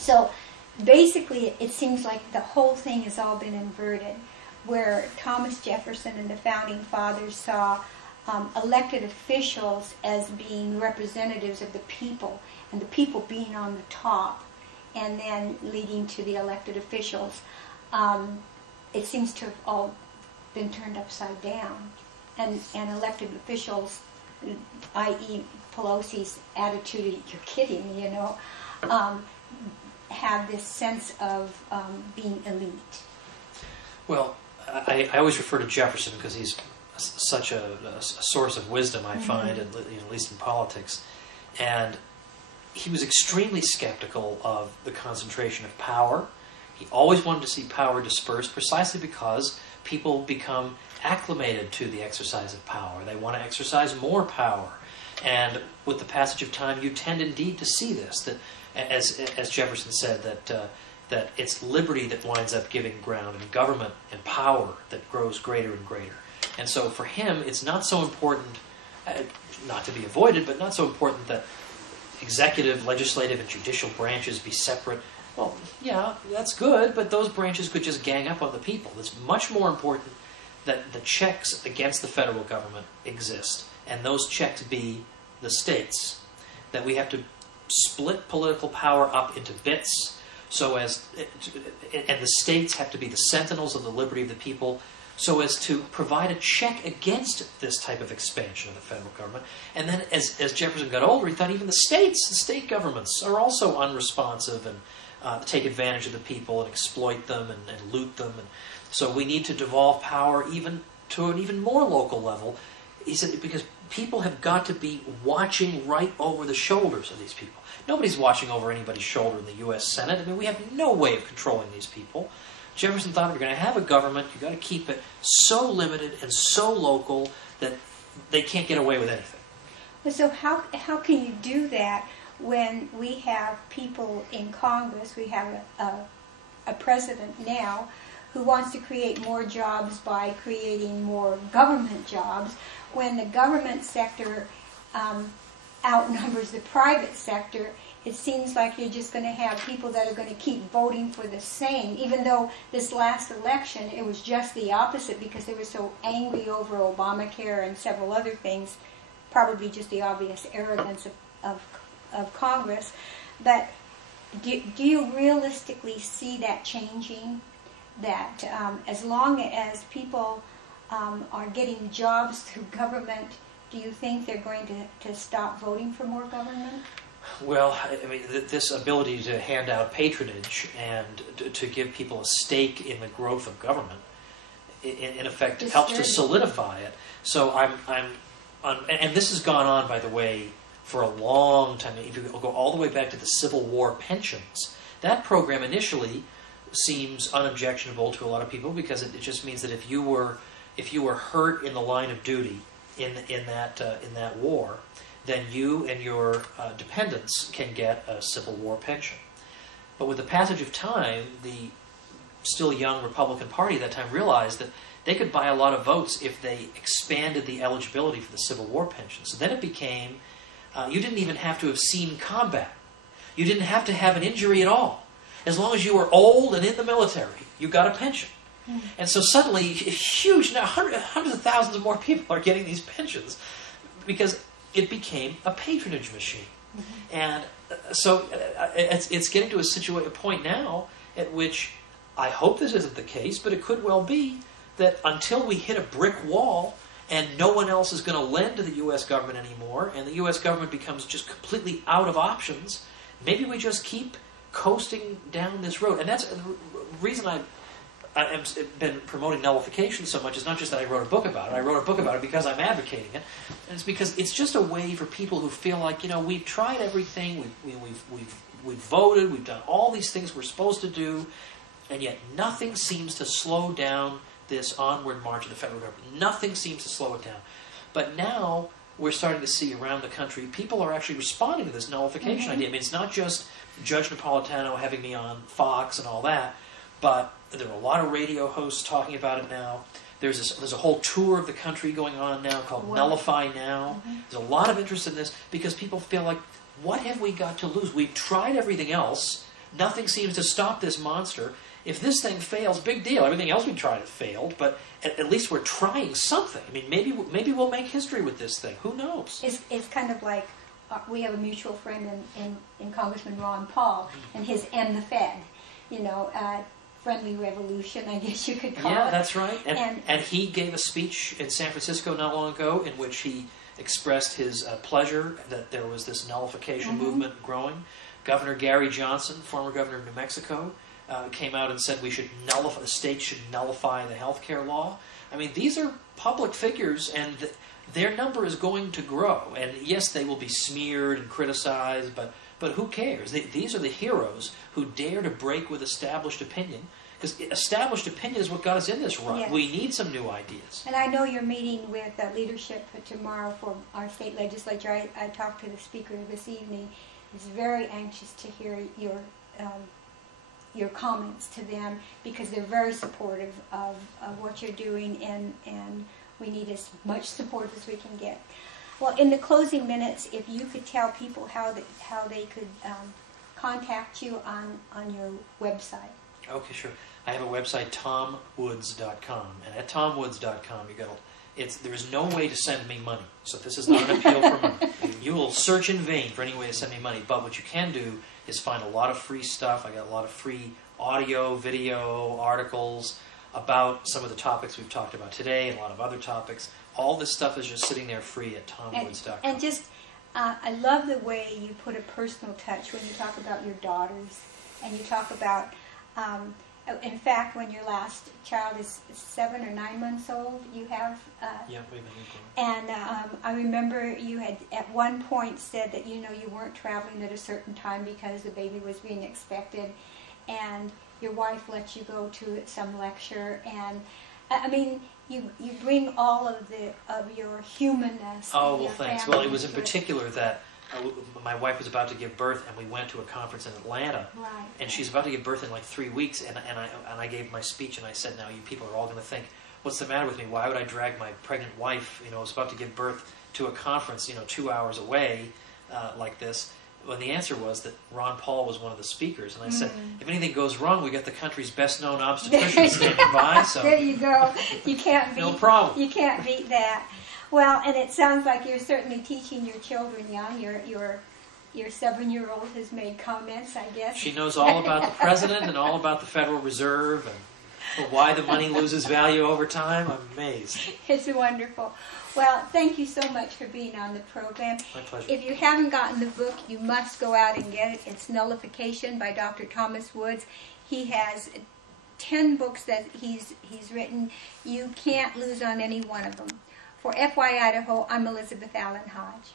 So basically, it seems like the whole thing has all been inverted, where Thomas Jefferson and the Founding Fathers saw elected officials as being representatives of the people, and the people being on the top, and then leading to the elected officials. It seems to have all been turned upside down, and elected officials, i.e. Pelosi's attitude, you're kidding, you know, have this sense of being elite. Well, I always refer to Jefferson because he's such a source of wisdom, I find, at least in politics. And he was extremely skeptical of the concentration of power. He always wanted to see power dispersed precisely because people become acclimated to the exercise of power. They want to exercise more power. And with the passage of time, you tend indeed to see this, that as Jefferson said, that it's liberty that winds up giving ground, and government and power that grows greater and greater. And so for him, it's not so important, not to be avoided, but not so important that executive, legislative, and judicial branches be separate. Well, yeah, that's good, but those branches could just gang up on the people. It's much more important that the checks against the federal government exist, and those checks be the states. That we have to split political power up into bits, and the states have to be the sentinels of the liberty of the people, so as to provide a check against this type of expansion of the federal government. And then as Jefferson got older, he thought even the state governments are also unresponsive and take advantage of the people and exploit them and loot them. And so we need to devolve power even to an even more local level. He said, because people have got to be watching right over the shoulders of these people. Nobody's watching over anybody's shoulder in the U.S. Senate. I mean, we have no way of controlling these people. Jefferson thought if you're going to have a government, you've got to keep it so limited and so local that they can't get away with anything. Well, so how can you do that when we have people in Congress, we have a president now who wants to create more jobs by creating more government jobs, when the government sector outnumbers the private sector? It seems like you're just going to have people that are going to keep voting for the same, even though this last election it was just the opposite because they were so angry over Obamacare and several other things, probably just the obvious arrogance of Congress. But do you realistically see that changing? That as long as people are getting jobs through government, do you think they're going to stop voting for more government? Well, I mean, this ability to hand out patronage and to give people a stake in the growth of government, in effect, helps to solidify it. So and this has gone on, by the way, for a long time. If you go all the way back to the Civil War pensions, that program initially seems unobjectionable to a lot of people because it just means that if you were hurt in the line of duty in that war, then you and your dependents can get a Civil War pension. But with the passage of time, the still young Republican Party at that time realized that they could buy a lot of votes if they expanded the eligibility for the Civil War pension. So then it became, you didn't even have to have seen combat. You didn't have to have an injury at all. As long as you were old and in the military, you got a pension. And so suddenly, huge, now hundreds of thousands of more people are getting these pensions because it became a patronage machine. And so it's getting to a point now at which I hope this isn't the case, but it could well be that until we hit a brick wall and no one else is going to lend to the U.S. government anymore and the U.S. government becomes just completely out of options, maybe we just keep coasting down this road. And that's the reason I've been promoting nullification so much. Is not just that I wrote a book about it. I wrote a book about it because I'm advocating it, and it's because it's just a way for people who feel like, we've tried everything, we've voted, we've done all these things we're supposed to do, and yet nothing seems to slow down this onward march of the federal government. Nothing seems to slow it down. But now we're starting to see around the country people are actually responding to this nullification idea. I mean, it's not just Judge Napolitano having me on Fox and all that, but there are a lot of radio hosts talking about it now. There's a whole tour of the country going on now called Nullify Now. There's a lot of interest in this because people feel like, what have we got to lose? We've tried everything else. nothing seems to stop this monster. If this thing fails, big deal. Everything else we tried failed, but at least we're trying something. I mean, maybe we'll make history with this thing. Who knows? It's kind of like we have a mutual friend in Congressman Ron Paul and his "End the Fed," friendly revolution, I guess you could call it. Yeah, that's right. And he gave a speech in San Francisco not long ago in which he expressed his pleasure that there was this nullification movement growing. Governor Gary Johnson, former governor of New Mexico, came out and said the states should nullify the health care law. I mean, these are public figures, and their number is going to grow. And yes, they will be smeared and criticized, but who cares? These are the heroes who dare to break with established opinion, because established opinion is what got us in this rut. Yes. We need some new ideas. And I know you're meeting with leadership tomorrow for our state legislature. I talked to the speaker this evening. He's very anxious to hear your comments to them, because they're very supportive of what you're doing, and we need as much support as we can get. Well, in the closing minutes, if you could tell people how they could contact you on your website. Okay, sure. I have a website, tomwoods.com, and at tomwoods.com there is no way to send me money, so this is not an appeal for money. You will search in vain for any way to send me money, but what you can do is find a lot of free stuff. I got a lot of free audio, video, articles about some of the topics we've talked about today and a lot of other topics. All this stuff is just sitting there free at tomwoods.com. And just, I love the way you put a personal touch when you talk about your daughters, and you talk about, in fact, when your last child is 7 or 9 months old, you have... yeah, we've been and I remember you had at one point said that, you weren't traveling at a certain time because the baby was being expected, and your wife let you go to some lecture, and I mean, you bring all of your humanness. Oh, well, thanks. Well, it was in particular that my wife was about to give birth, and we went to a conference in Atlanta, right. And she's about to give birth in like 3 weeks, and I gave my speech, and I said, now you people are all going to think, what's the matter with me? Why would I drag my pregnant wife, was about to give birth, to a conference, 2 hours away, like this? When the answer was that Ron Paul was one of the speakers, and I said, if anything goes wrong, we got the country's best-known obstetrician standing by. So there you go. You can't beat. No problem. You can't beat that. Well, and it sounds like you're certainly teaching your children young. Your 7-year-old has made comments, I guess. She knows all about the president and all about the Federal Reserve and why the money loses value over time. I'm amazed. It's wonderful. Well, thank you so much for being on the program. My pleasure. If you haven't gotten the book, you must go out and get it. It's Nullification by Dr. Thomas Woods. He has 10 books that he's written. You can't lose on any one of them. For FYIdaho, I'm Elizabeth Allan HOdge.